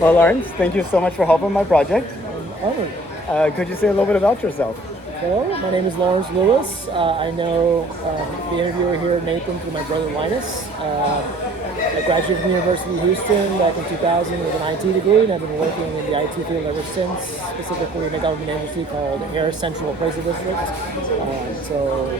Well, Lawrence, thank you so much for helping my project. Honored. Could you say a little bit about yourself? Hello, my name is Lawrence Lewis. I know the interviewer here, Nathan, through my brother Linus. I graduated from the University of Houston back in 2000 with an IT degree, and I've been working in the IT field ever since, specifically in a government agency called Harris Central Appraisal District. So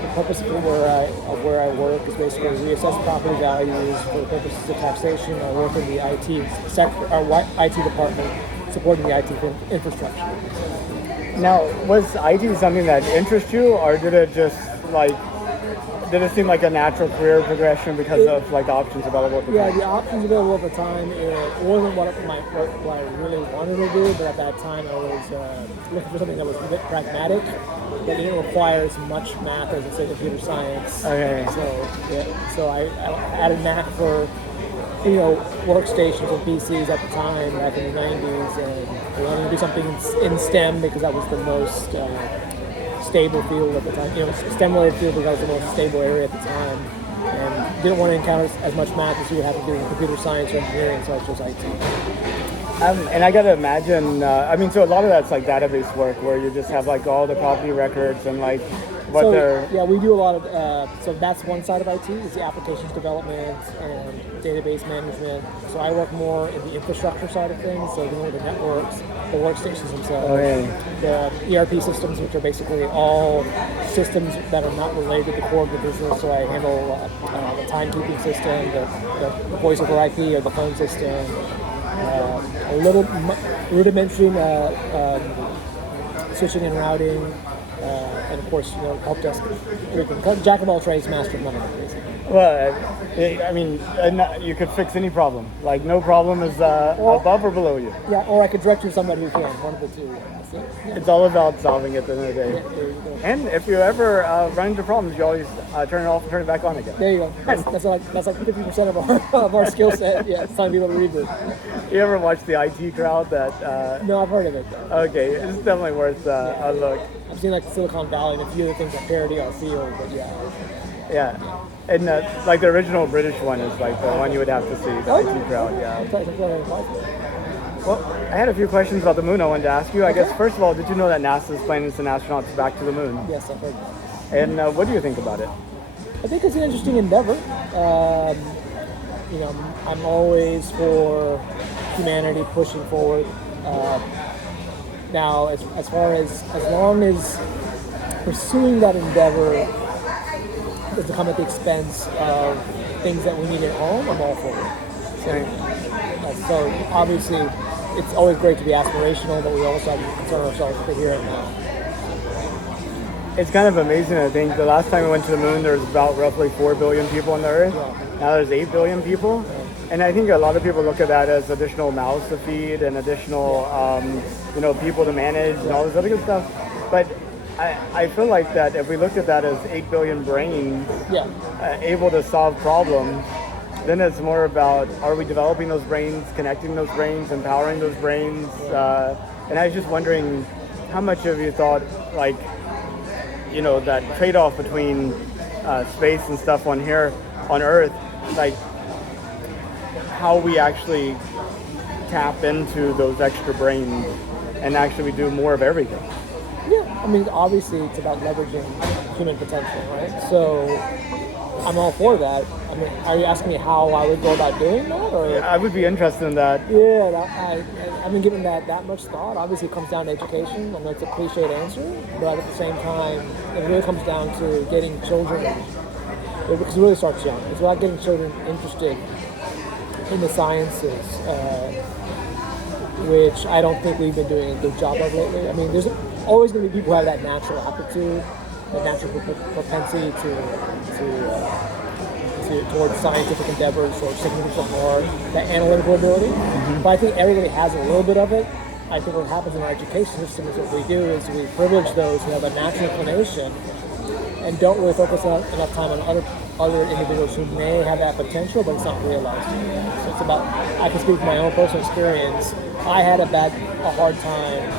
the purpose of where I work is basically reassess property values for the purposes of taxation. I work in the IT sector, our IT department, supporting the IT infrastructure. Now, was IT something that interests you, or did it just did it seem like a natural career progression because of like the options available at the Yeah, time? the options available at the time, it wasn't what I really wanted to do, but at that time I was looking for something that was a bit pragmatic, that didn't require as much math as, say, computer science. Okay. So I had a knack for workstations and PCs at the time, back in the 90s, and I wanted to do something in STEM because that was the most stable field at the time. STEM-related field because that was the most stable area at the time, and didn't want to encounter as much math as you would have to do in computer science or engineering, so I chose IT. And I gotta imagine, so a lot of that's like database work where you just have like all the property records and like what they're. Yeah, we do a lot of, so that's one side of IT, is the applications development and database management. So I work more in the infrastructure side of things, so dealing with the networks, the workstations themselves, the ERP systems, which are basically all systems that are not related to the core of the business. So I handle the timekeeping system, the voice over IP or the phone system, a little rudimentary switching and routing, and of course, help desk, everything. Jack of all trades, master of none, basically. Well, you could fix any problem. Like no problem is above or below you. Yeah, or I could direct you to somebody who can. One of the two. It's all about solving it at the end of the day. Yeah, there you go. And if you ever run into problems, you always turn it off and turn it back on again. There you go. That's like 50% of our skill set. Yeah, it's time to be able to reboot. You ever watch the IT crowd? No, I've heard of it. Okay, it's definitely worth a look. I've seen like Silicon Valley and a few other things that parody our field, but yeah. Yeah, and like the original British one is like the one you would have to see, the IT crowd, yeah. Well, I had a few questions about the moon I wanted to ask you. I guess, first of all, did you know that NASA is planning to send astronauts back to the moon? Yes, I've heard that. And what do you think about it? I think it's an interesting endeavor. I'm always for humanity pushing forward. Now, as long as pursuing that endeavor to come at the expense of things that we need at home, I'm all for it. So obviously, it's always great to be aspirational, but we also have to concern ourselves with the here and now. It's kind of amazing. I think the last time we went to the moon, there was about roughly 4 billion people on the Earth. Yeah. Now there's 8 billion people. Yeah. And I think a lot of people look at that as additional mouths to feed and additional, people to manage and all this other good stuff. But I feel like that if we looked at that as 8 billion brains able to solve problems, then it's more about, are we developing those brains, connecting those brains, empowering those brains? And I was just wondering, how much of you thought, that trade-off between space and stuff on Earth, like how we actually tap into those extra brains and actually do more of everything? Yeah, obviously it's about leveraging human potential, right? So I'm all for that. Are you asking me how I would go about doing that? Or? Yeah, I would be interested in that. Yeah, I've been giving that much thought. Obviously it comes down to education. I know it's a cliched answer, but at the same time, it really comes down to getting children, because it really starts young. It's about getting children interested in the sciences, which I don't think we've been doing a good job of lately. There's always going to be people who have that natural aptitude, that natural propensity towards scientific endeavors or significance of art, that analytical ability. Mm-hmm. But I think everybody has a little bit of it. I think what happens in our education system is what we do is we privilege those who have a natural inclination and don't really focus enough time on other individuals who may have that potential, but it's not realized. So it's about, I can speak from my own personal experience. I had a hard time,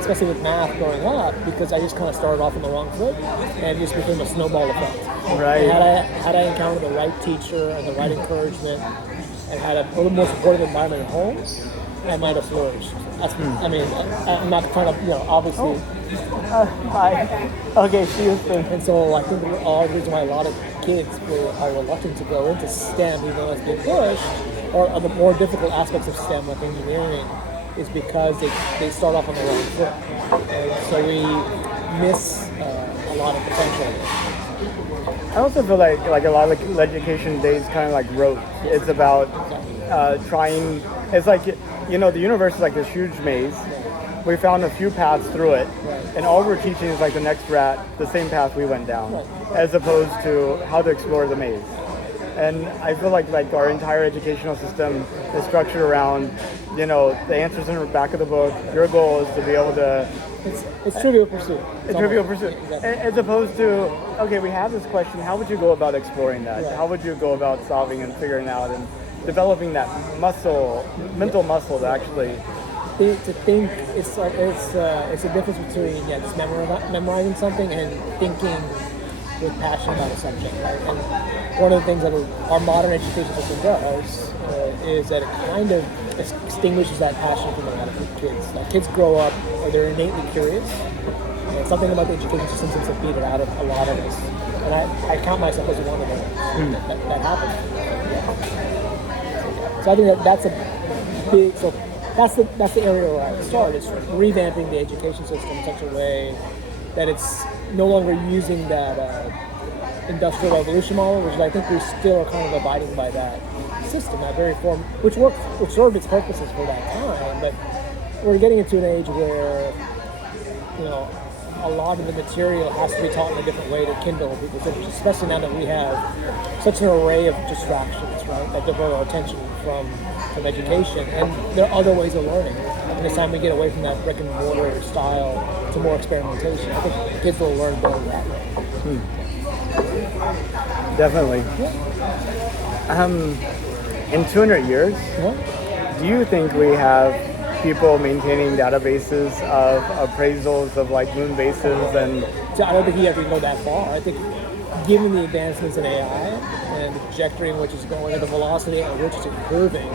especially with math growing up, because I just kind of started off on the wrong foot, and it just became a snowball effect. Right. And had I encountered the right teacher and the right encouragement, and had a little more supportive environment at home, I might have flourished. I mean, I'm not trying to, obviously. Hi. Okay, she was the. And so I think the reason why a lot of kids are reluctant to go into STEM, even though it's being pushed, or the more difficult aspects of STEM, like engineering, is because they start off on the wrong foot. And so we miss a lot of potential. I also feel like a lot of education days kind of like rote. It's about trying. It's like the universe is like this huge maze. We found a few paths through it, and all we're teaching is like the next rat, the same path we went down, as opposed to how to explore the maze. And I feel like our entire educational system is structured around, the answers in the back of the book. Your goal is to be able to. It's trivial pursuit. It's trivial pursuit, exactly. As opposed to, okay, we have this question. How would you go about exploring that? Right. How would you go about solving and figuring out and developing that mental muscle to actually. To think it's a difference between just memorizing something and thinking with passion about a subject, right? And one of the things that our modern education system does is that it kind of extinguishes that passion from a lot of kids. Like kids grow up, or they're innately curious, and something about the education system seems to beat it out of a lot of us. And I count myself as one of them that happens. So I think that's a big. That's the area where I would start, is revamping the education system in such a way that it's no longer using that industrial revolution model, which I think we still are kind of abiding by that system, that very form, which served its purposes for that time. But we're getting into an age where, a lot of the material has to be taught in a different way to kindle people's interest, especially now that we have such an array of distractions, right, that divert our attention from education. And there are other ways of learning. And it's time we get away from that brick and mortar style to more experimentation. I think kids will learn better that way. Definitely. Yeah. In 200 years, do you think we have people maintaining databases of appraisals of moon bases and? So I don't think you have to go that far. I think given the advancements in AI and the trajectory in which it's going and the velocity at which it's improving,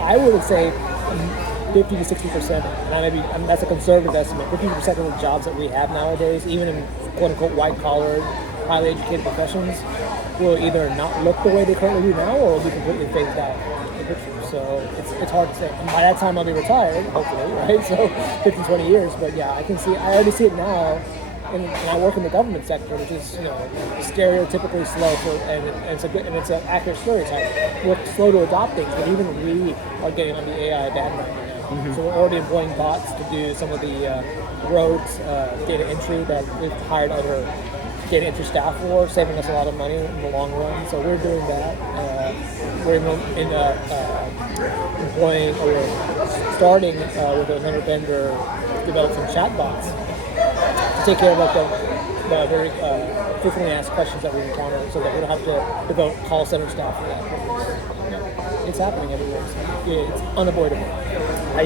I would say 50 to 60%, and that's a conservative estimate, 50% of the jobs that we have nowadays, even in quote-unquote white-collar, highly educated professions, will either not look the way they currently do now or will be completely phased out of the picture. So it's hard to say. And by that time I'll be retired, hopefully, right? So 15, 20 years. But yeah, I already see it now. And I work in the government sector, which is stereotypically slow and it's an accurate stereotype. We're slow to adopt things, but even we are getting on the AI bandwagon now. Mm-hmm. So we're already employing bots to do some of the rote data entry that we've hired other data entry staff for, saving us a lot of money in the long run. So we're doing that. We're employing, or we're starting with another vendor developing chatbots to take care of the very frequently asked questions that we encounter, so that we don't have to develop call center staff for that. It's happening everywhere. So it's unavoidable. I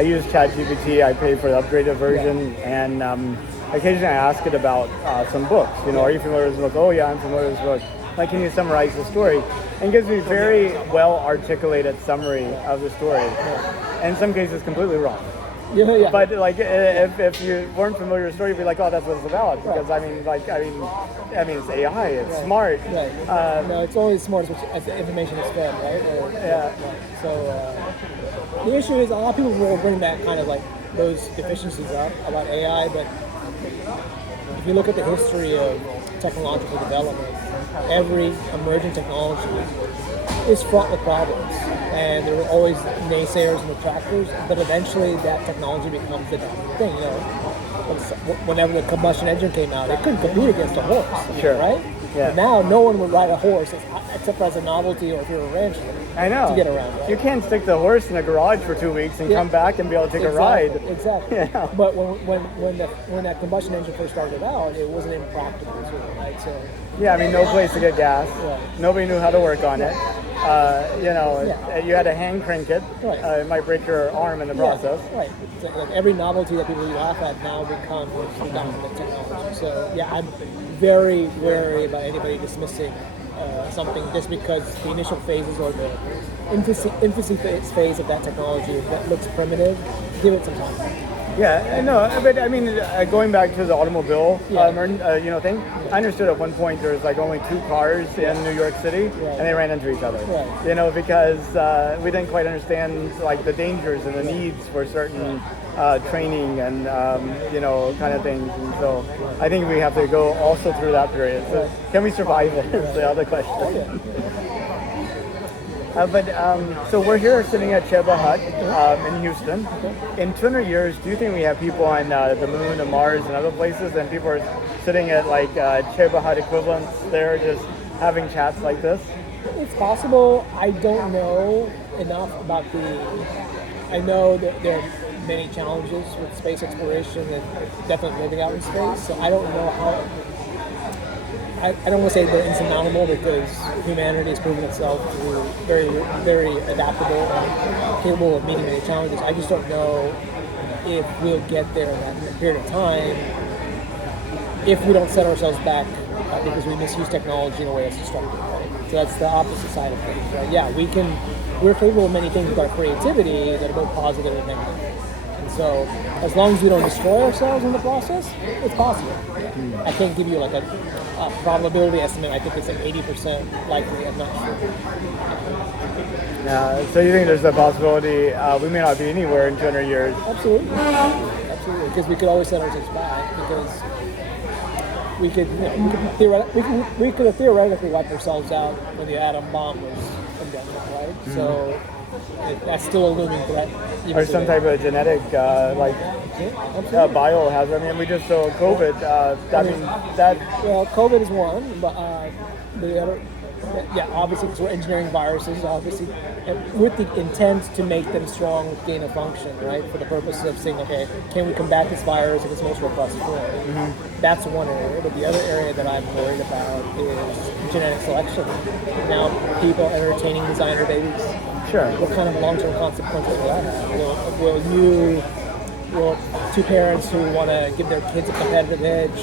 use ChatGPT. I pay for the upgraded version, and occasionally I ask it about some books. Are you familiar with this book? Oh yeah, I'm familiar with this book. Can you summarize the story? And it gives me very well articulated summary of the story. And in some cases, completely wrong. Yeah. But if you weren't familiar with the story, you'd be like, oh, that's what it's about. Because I mean, it's AI, it's smart. Right. No, it's only as smart as the information is fed, right? Yeah. So the issue is a lot of people will bring that kind of those deficiencies up about AI, but if you look at the history of technological development, every emerging technology is fraught with problems, and there were always naysayers and detractors, but eventually that technology becomes the dominant thing. Whenever the combustion engine came out, it couldn't compete against a horse, sure, right? Yeah. But now no one would ride a horse except as a novelty, or if you're a rancher. I know. To get around. Right? You can't stick the horse in a garage for 2 weeks and come back and be able to take a ride. Exactly. Yeah. But when that combustion engine first started out, it wasn't impractical, right? So. Yeah, no place to get gas. Right. Nobody knew how to work on it. You had to hand crank it. Right. It might break your arm in the process. Right. So, every novelty that people laugh at now becomes the dominant technology. So yeah, I'm very wary about anybody dismissing something just because the initial phases or the infancy phase of that technology that looks primitive. Give it some time. Yeah, I know, but I mean, going back to the automobile, Yeah. thing. I understood at one point there was like only 2 cars in New York City, Right. and they ran into each other. Right. Because we didn't quite understand like the dangers and the needs for certain training and kind of things. And so I think we have to go also through that period. So can we survive it? Is the other question. Oh, yeah. So we're here sitting at Cheba Hut in Houston. In 200 years, do you think we have people on the moon and Mars and other places, and people are sitting at like Cheba Hut equivalents there, just having chats like this? It's possible. I don't know enough about I know that there are many challenges with space exploration and definitely living out in space. So I don't know how. I don't want to say they're insurmountable because humanity has proven itself to be very, very adaptable and capable of meeting many challenges. I just don't know if we'll get there in that period of time if we don't set ourselves back because we misuse technology in a way that's destructive. Right? So that's the opposite side of things. Right? Yeah, we're capable of many things with our creativity that are both positive and negative. And so as long as we don't destroy ourselves in the process, it's possible. I can't give you like a probability estimate. I think it's like 80% likely. I'm not sure. So you think there's a possibility we may not be anywhere in 200 years? Absolutely. Absolutely. Because we could always set ourselves back because we could have theoretically wiped ourselves out when the atom bomb was invented, right? Mm-hmm. So that's still a looming threat. Or some type of genetic, biohazard. I mean, we just saw COVID. Well, COVID is one, but the other, obviously, because we're engineering viruses, obviously, with the intent to make them strong with gain of function, right? For the purpose of saying, okay, can we combat this virus in its most robust form? Mm-hmm. That's one area. But the other area that I'm worried about is genetic selection. Now, people are entertaining designer babies. Sure. What kind of long-term consequences will that have? Will two parents who want to give their kids a competitive edge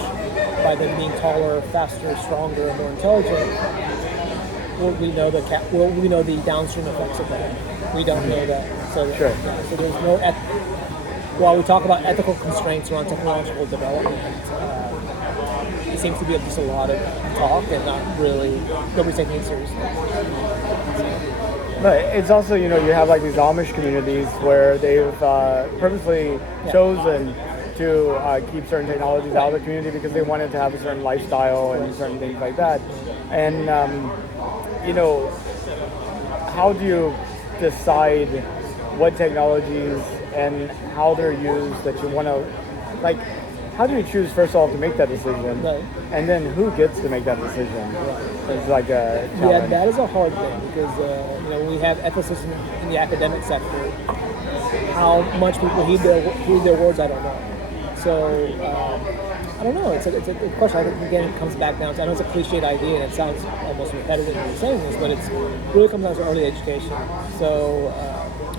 by them being taller, faster, stronger, and more intelligent, will we know the downstream effects of that? We don't know that. So, sure. So there's no while we talk about ethical constraints around technological development, it seems to be just a lot of talk and nobody's taking it seriously. But it's also, you have like these Amish communities where they've purposely chosen to keep certain technologies out of the community because they wanted to have a certain lifestyle and certain things like that. And, how do you decide what technologies and how they're used that you want to, like, how do you choose, first of all, to make that decision? Right. And then who gets to make that decision? It's like a challenge. Yeah, that is a hard thing because, we have ethicists in the academic sector. How much people heed their words, I don't know. So, I don't know. It's a question. I think, again, it comes back down to, I know it's a cliched idea and it sounds almost repetitive in saying this, but it really comes down to early education. So,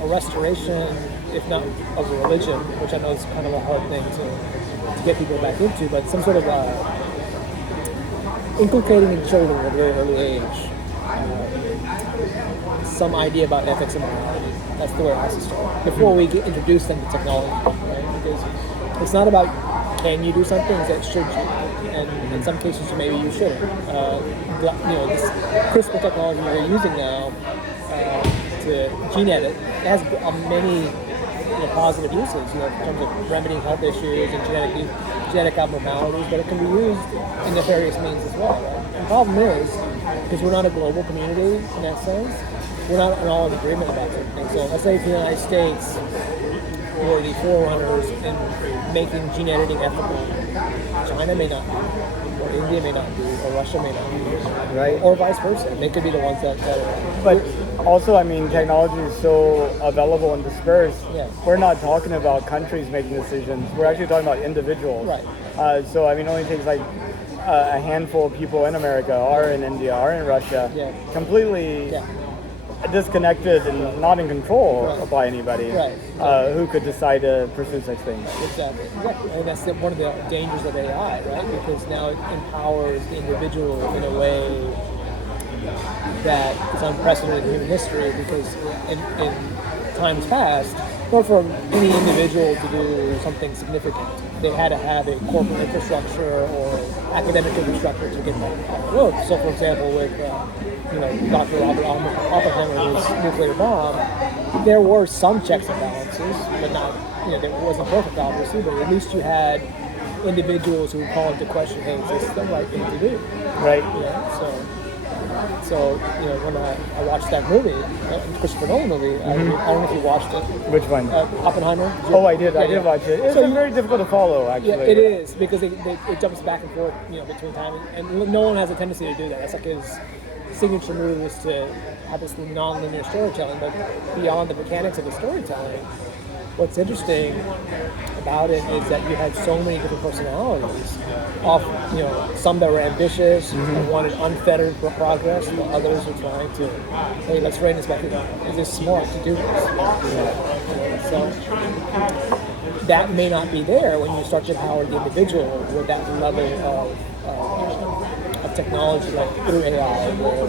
a restoration, if not of a religion, which I know is kind of a hard thing to get people back into, but some sort of inculcating in children at a very early age some idea about ethics and morality. That's the way it has to start before we introduce them to technology, right? Because it's not about can you do something, it's that should you, and in some cases maybe you shouldn't. This CRISPR technology we're using now to gene edit has many positive uses, in terms of remedying health issues and genetic abnormalities, but it can be used in nefarious means as well. Right? And the problem is, because we're not a global community in that sense, we're not all in agreement about certain things. So let's say if the United States were the forerunners in making gene editing ethical, China may not be, or India may not be, or Russia may not be, right? Or vice versa. They could be the ones that are. But also, I mean, technology is so available and dispersed. Yeah. We're not talking about countries making decisions. We're actually talking about individuals. Right. So, I mean, it only takes like a handful of people in America, or in India, or in Russia, completely disconnected and not in control by anybody, who could decide to pursue such things. Exactly. And that's one of the dangers of AI, right? Because now it empowers the individual in a way that is unprecedented in human history because in times past, in order for any individual to do something significant, they had to have a corporate infrastructure or academic infrastructure to get that off the road. So, for example, with Dr. Robert Oppenheimer's nuclear bomb, there were some checks and balances, but not it wasn't perfect, obviously. But at least you had individuals who call into question, hey, is this the right thing to do? Right. So when I watched that movie, Christopher Nolan movie, I don't know if you watched it. Which one? Oppenheimer. Oh, I did. I did watch it. It's very difficult to follow, actually. Yeah, it is because it jumps back and forth, between time, and Nolan has a tendency to do that. That's like his signature move is to have this non-linear storytelling, but beyond the mechanics of the storytelling. What's interesting about it is that you had so many different personalities. Some that were ambitious and wanted unfettered progress, while others were trying to, hey, let's rein this back. Is this smart to do this? So that may not be there when you start to empower the individual with that level of technology, like through AI, where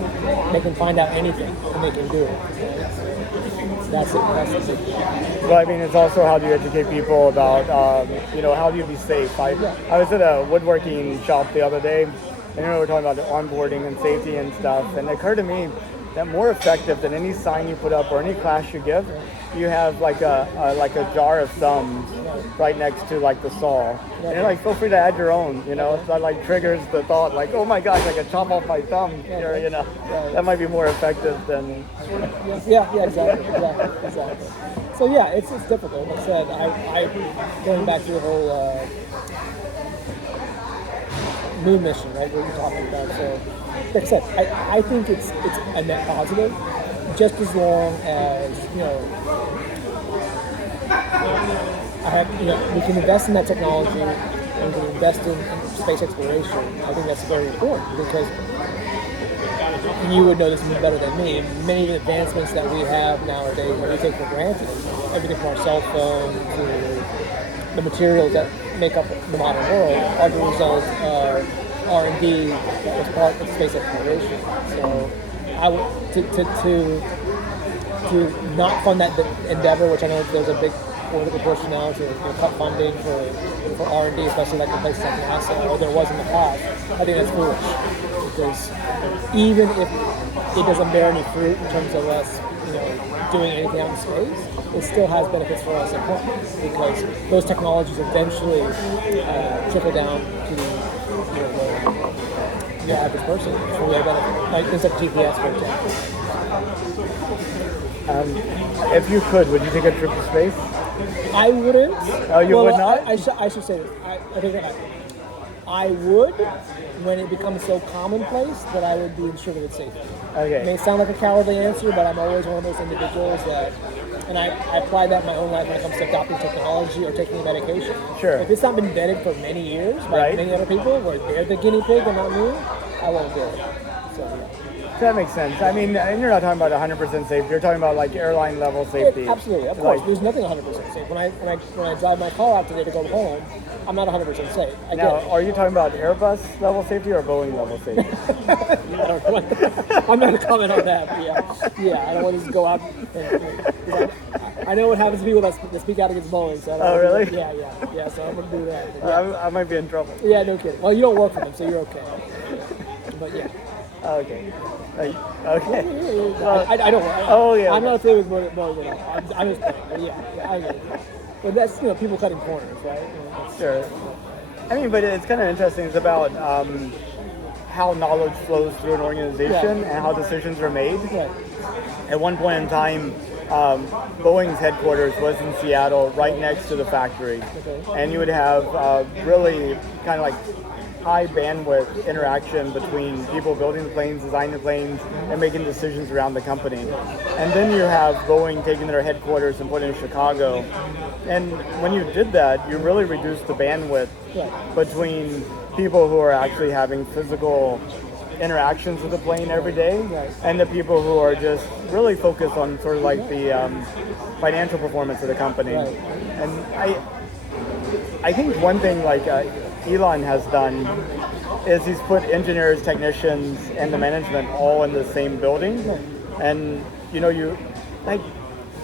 they can find out anything and they can do it. That's it. Well, I mean, it's also how do you educate people about, how do you be safe? I was at a woodworking shop the other day, and we were talking about the onboarding and safety and stuff, and it occurred to me that more effective than any sign you put up or any class you give, you have like a jar of thumbs right next to like the saw. And you're like, feel free to add your own, so that like triggers the thought like, oh my gosh, I could chop off my thumb here, that might be more effective than. Exactly. So it's difficult. Like I said, I going back to the whole moon mission, right? What you're talking about. So, like I said, I think it's a net positive, just as long as we can invest in that technology and we can invest in space exploration. I think that's very important because you would know this better than me. Many of the advancements that we have nowadays that we take for granted, everything from our cell phone to the materials that make up the modern world, are the result of R&D that was part of space exploration. So I would to not fund that endeavor, which I know there's a big political push now to cut funding for R&D, especially like in places like NASA, or there was in the past. I think that's foolish because even if it doesn't bear any fruit in terms of us, doing anything out in space, it still has benefits for us at home because those technologies eventually trickle down to the average person. So we have benefit, like things like GPS, for example. If you could, would you take a trip to space? I wouldn't. Oh, you would not? I should say this. I think that I would when it becomes so commonplace that I would be ensured of its safety. Okay. It may sound like a cowardly answer, but I'm always one of those individuals that, and I apply that in my own life when it comes to adopting technology or taking a medication. Sure. If it's not been vetted for many years by many other people, where they're the guinea pig and not me, I won't do it. So, That makes sense. I mean, and you're not talking about 100% safety. You're talking about like airline level safety. Absolutely, of course. There's nothing 100% safe. When I drive my car out today to go home, I'm not 100% safe. Now, are you talking about Airbus level safety or Boeing level safety? I don't know. I'm not going to comment on that. But yeah, I don't want to just go out. I know what happens to people that speak out against Boeing. So really? Yeah. So I'm going to do that. Yeah. I might be in trouble. Yeah, no kidding. Well, you don't work for them, so you're okay. But yeah. Okay. Okay. I don't. I'm not affiliated with Boeing at all. I'm just playing. But yeah, I agree. But that's people cutting corners, right? Sure. I mean, but it's kind of interesting. It's about how knowledge flows through an organization and how decisions are made. Right. At one point in time, Boeing's headquarters was in Seattle, right next to the factory, and you would have really kind of like high bandwidth interaction between people building the planes, designing the planes, and making decisions around the company. And then you have Boeing taking their headquarters and putting it in Chicago. And when you did that, you really reduced the bandwidth between people who are actually having physical interactions with the plane every day and the people who are just really focused on sort of like the financial performance of the company. And I think one thing like Elon has done is he's put engineers, technicians, and the management all in the same building. And you like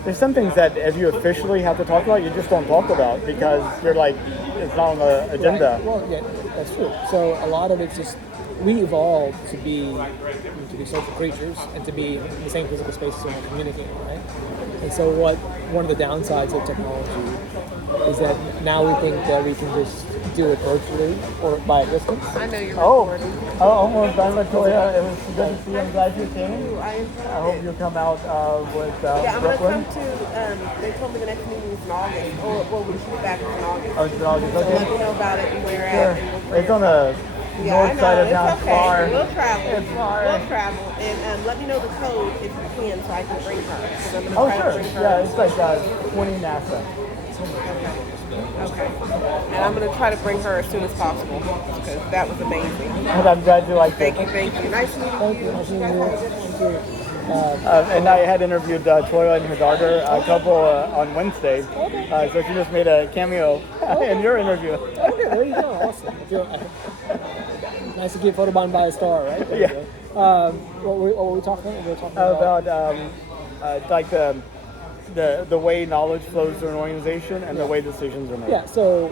there's some things that if you officially have to talk about, you just don't talk about because you're like it's not on the agenda. Right. Well, yeah, that's true. So a lot of it's just we evolved to be social creatures and to be in the same physical spaces when we're communicating, right? And so one of the downsides of technology is that now we think that we can just do it virtually or by a distance. I know you're Oh, recording. almost done, Latoya. It was good to see you. I'm glad you came. Ooh, I hope you come out with Yeah, I'm gonna Brooklyn. come to. They told me the next meeting is in August, or well, we should be back in August. Oh, it's in August. So let me Okay. know about it and where you're Sure. at. And we'll bring It's on the Yeah, I north know. side of It's town. okay. Far. We'll travel. It's far. We'll travel. And let me know the code if you can so I can bring her. 'Cause I'm gonna Oh, try sure. to bring her. Yeah, it's like 20 NASA. Okay. And I'm gonna try to bring her as soon as possible because that was amazing. And I'm glad you liked it. Thank you, thank you. Nice meeting Thank you. you. Nice meeting you. Thank you. And I had interviewed Toya and her daughter a couple on Wednesday. So she just made a cameo in your interview. Okay, there you go. Awesome. Nice to get photobombed by a star, right? There you Yeah. go. What were we talking about? We were talking About like the way knowledge flows through an organization and the way decisions are made. Yeah, so,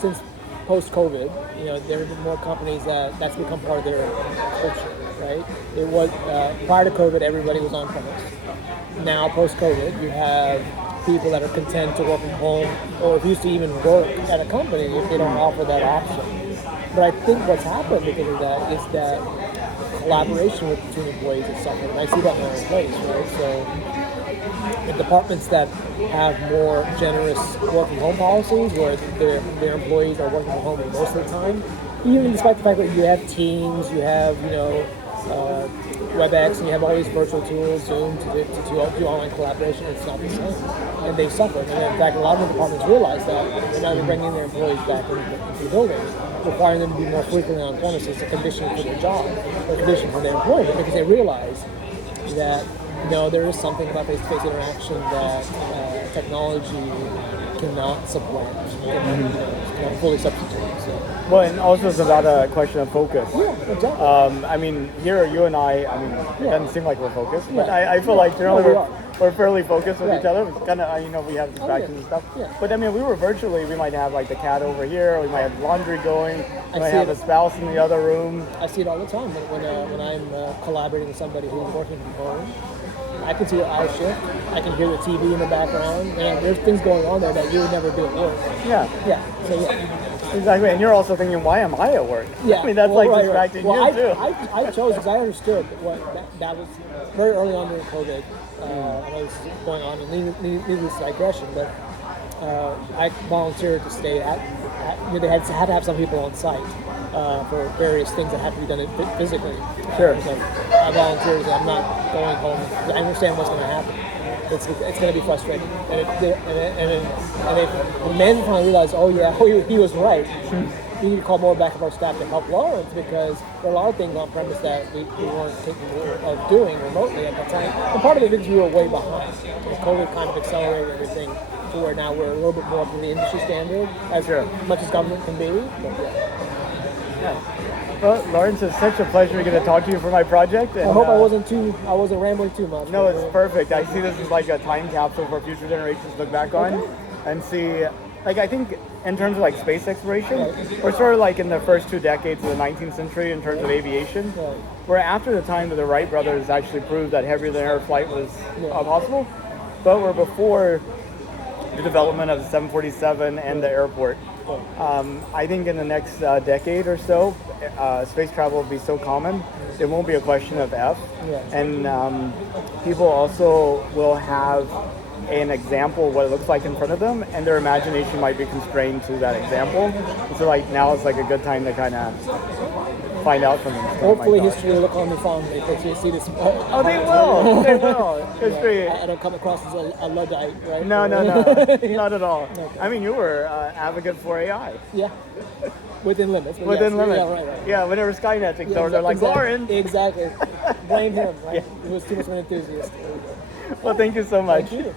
since post-COVID, there have been more companies that's become part of their culture, right? It was, prior to COVID, everybody was on premise. Now, post-COVID, you have people that are content to work from home or refuse to even work at a company if they don't offer that option. But I think what's happened because of that is that collaboration between employees is suffering. And I see that in my own place, right? So the departments that have more generous work from home policies where their employees are working from home most of the time, even despite the fact that you have Teams, you have, WebEx, and you have all these virtual tools, Zoom, to do online collaboration, it's not the same. And they suffer. And in fact, a lot of the departments realize that, and now they're bringing their employees back into the building, requiring them to be more frequently on premises, a condition for their job, or a condition for their employment, because they realize that, there is something about face-to-face interaction that technology cannot supplant, cannot fully substitute. So. Well, and also it's about a question of focus. Yeah, exactly. I mean, here you and I mean, it Yeah. doesn't seem like we're focused, but Yeah. I feel like generally No, we are. we're fairly focused with Right. each other. It's kind of, we have distractions and stuff. Yeah. But I mean, we were virtually, we might have like the cat over here, we might have laundry going, we might see have it. a spouse in the other room. I see it all the time when I'm collaborating with somebody who's working from home. I can see your eye shift. I can hear the TV in the background. There's things going on there that you would never do at work. Yeah, Yeah. So yeah. exactly. And you're also thinking, why am I at work? Yeah. I mean, that's well, like right, distracting right. Well, you too. I chose because I understood what that was very early on during COVID. And I was going on, and needless digression, but I volunteered to stay they had to have some people on site for various things that had to be done physically. Sure. So I volunteered that I'm not going home. I understand what's going to happen. It's going to be frustrating. And the manager finally realized, he was right. We need to call more back of our staff to help Lawrence because there are a lot of things on premise that we weren't capable of doing remotely at that time. And part of it is we were way behind. COVID kind of accelerated everything to where now we're a little bit more up to the industry standard, as much as government can be. But yeah. Well, Lawrence, it's such a pleasure to talk to you for my project. And, I hope I wasn't rambling too much. No, it's perfect. I see this as like a time capsule for future generations to look back on and see. Like, I think in terms of like space exploration, we're sort of like in the first 2 decades of the 19th century in terms of aviation, where after the time that the Wright brothers actually proved that heavier than air flight was possible, but we're before the development of the 747 and the airport. I think in the next decade or so, space travel will be so common, it won't be a question of F. And people also will have an example of what it looks like in front of them, and their imagination might be constrained to that example. And so like now it's like a good time to kind of find out from them. Hopefully history will look on me fondly if they see this. Oh, they will. They will. History. I don't come across as a Luddite, right? No, not at all. Okay. I mean, you were advocate for AI. Yeah. Within limits. But Within yes, limits. Yeah, right. Yeah, whenever Skynet takes over, they're like, exactly. Lauren. Exactly. Blame him, right? He was too much of an enthusiast. Well, thank you so much. Thank you.